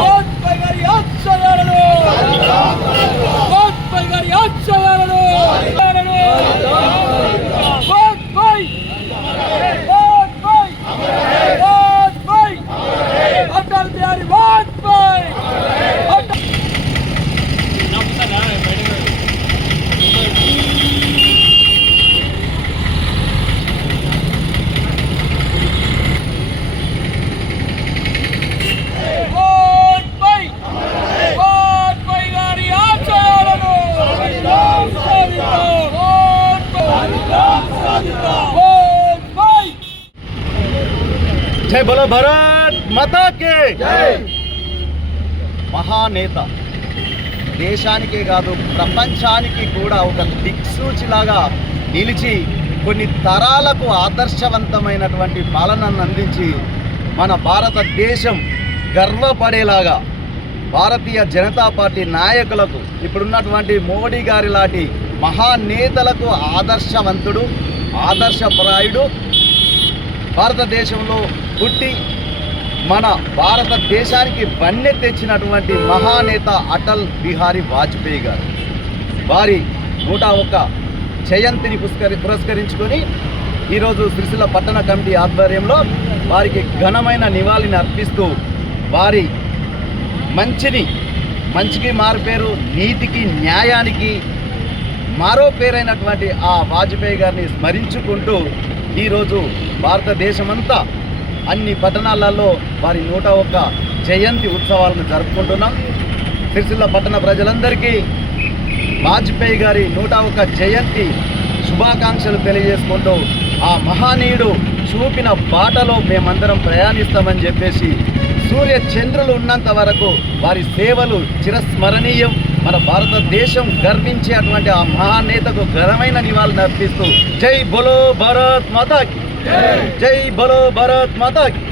వాజ్పేయి గారి ఆశయాలను వాజ్పేయి గారి ఆశయాలను వాజ్పేయి అటల్ బిహారీ వాజ్పేయి జై బోలో భారత్ మాతా కి జై. మహానేత దేశానికే కాదు ప్రపంచానికి కూడా ఒక దిక్సూచిలాగా నిలిచి కొన్ని తరాలకు ఆదర్శవంతమైనటువంటి పాలనను అందించి మన భారతదేశం గర్వపడేలాగా భారతీయ జనతా పార్టీ నాయకులకు ఇప్పుడున్నటువంటి మోడీ గారి లాంటి మహానేతలకు ఆదర్శవంతుడు ఆదర్శప్రాయుడు భారతదేశంలో పుట్టి మన భారతదేశానికి వన్నె తెచ్చినటువంటి మహానేత అటల్ బిహారీ వాజ్పేయి గారు వారి 101 జయంతిని పురస్కరించుకొని ఈరోజు సిరిసిల్ల పట్టణ కమిటీ ఆధ్వర్యంలో వారికి ఘనమైన నివాళిని అర్పిస్తూ వారి మంచికి మారుపేరు నీతికి న్యాయానికి మరో పేరైనటువంటి ఆ వాజ్పేయి గారిని స్మరించుకుంటూ ఈరోజు భారతదేశమంతా అన్ని పట్టణాలలో వారి 101 జయంతి ఉత్సవాలను జరుపుకుంటున్నాం. సిరిసిల్ల పట్టణ ప్రజలందరికీ వాజ్పేయి గారి 101 జయంతి శుభాకాంక్షలు తెలియజేసుకుంటూ ఆ మహనీయుడు చూపిన బాటలో మేమందరం ప్రయాణిస్తామని చెప్పేసి సూర్య చంద్రులు ఉన్నంత వరకు వారి సేవలు చిరస్మరణీయం. మన భారతదేశం గర్వించే అటువంటి ఆ మహానేతకు ఘనమైన నివాళులు అర్పిస్తూ జై బోలో భారత్ మాతా కి జై బోలో భారత్ మాతా కి.